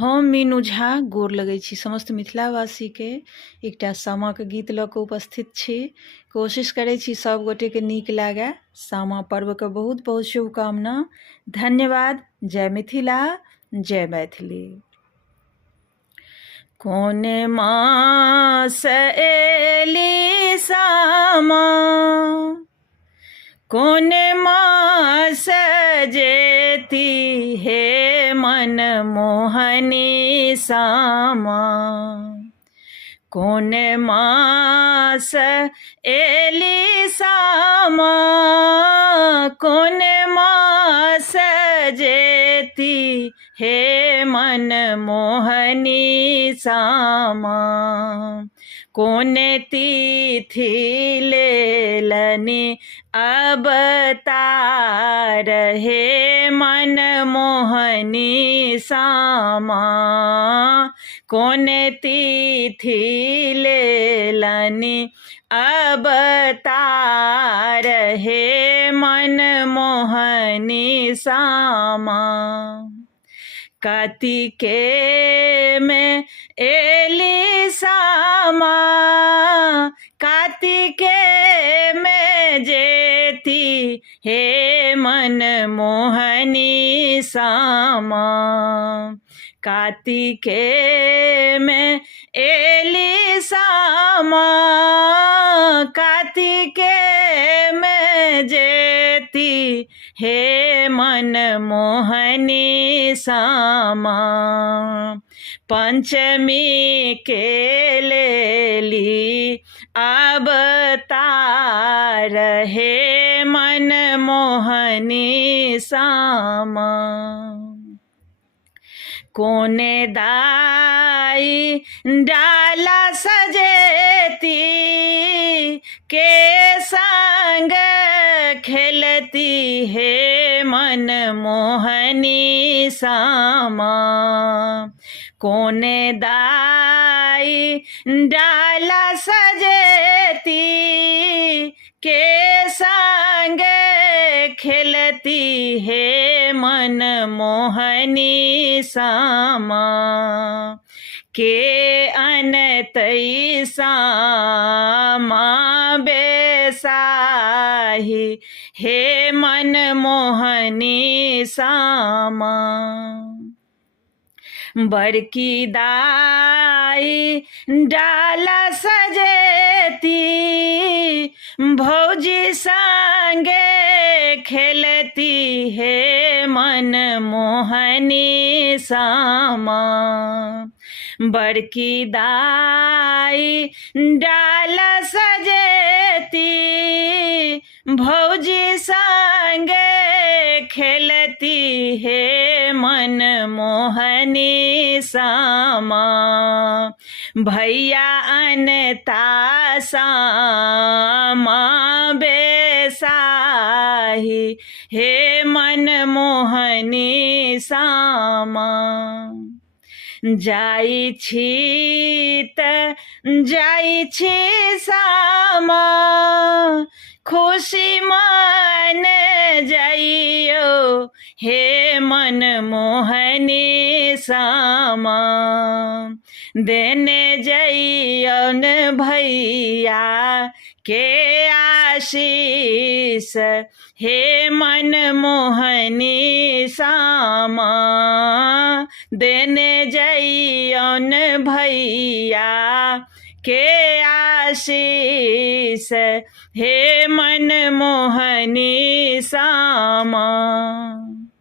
हम मीनू झा गोर लगै छी समस्त मिथिलावासीके। एकटा सामाके गीत लऽ कऽ उपस्थित छी। कोशिश करै छी सब गोटेके नीक लागै। सामा पर्वके बहुत बहुत शुभकामना। धन्यवाद। जय मिथिला, जय मैथिली। कोने मास एली सामा, कोने मास जेती हे मन मोहनी सामा। कोने मास एली सामा, कोने मास जेती हे मन मोहनी सामा। कोने तिथि लेलनि अवतार हे मन मोहनी सामा। कोने तिथि लेलनि अवतार हे मन मोहनी सामा। कार्तिके में एली सामा, कार्तिके में जेती हे मन मोहनी सामा। कार्तिके में एली सामा, कार्तिके में जेती हे मन मोहनी सामा। पंचमी के लेली अवतार हे मन मोहनी सामा। कोने दाई डाला सजेती, के संग खेलती हे मन मोहनी सामा। कोने दाई डाला सजेती, के संग खेलती हे मन मोहनी सामा। के अनतई सामा बेसाही हे मन मोहनी सामा। बड़की दाई डाला सजेती, भौजी संगे खेलती हे मन मोहनी सामा। बड़की दाई डाला सजेती, भौजी संगे खेलती हे मन मोहनी सामा। भैया अनता सामा बेसाही हे मन मोहनी सामा। जाइ छी त जाइ छी सामा, खुशी मन जाइयो हे मन मोहनी सामा। देने जइयौन भैया के आशीष हे मन मोहनी सामा। देने जइयौन भैया के आशीष हे मन मोहनी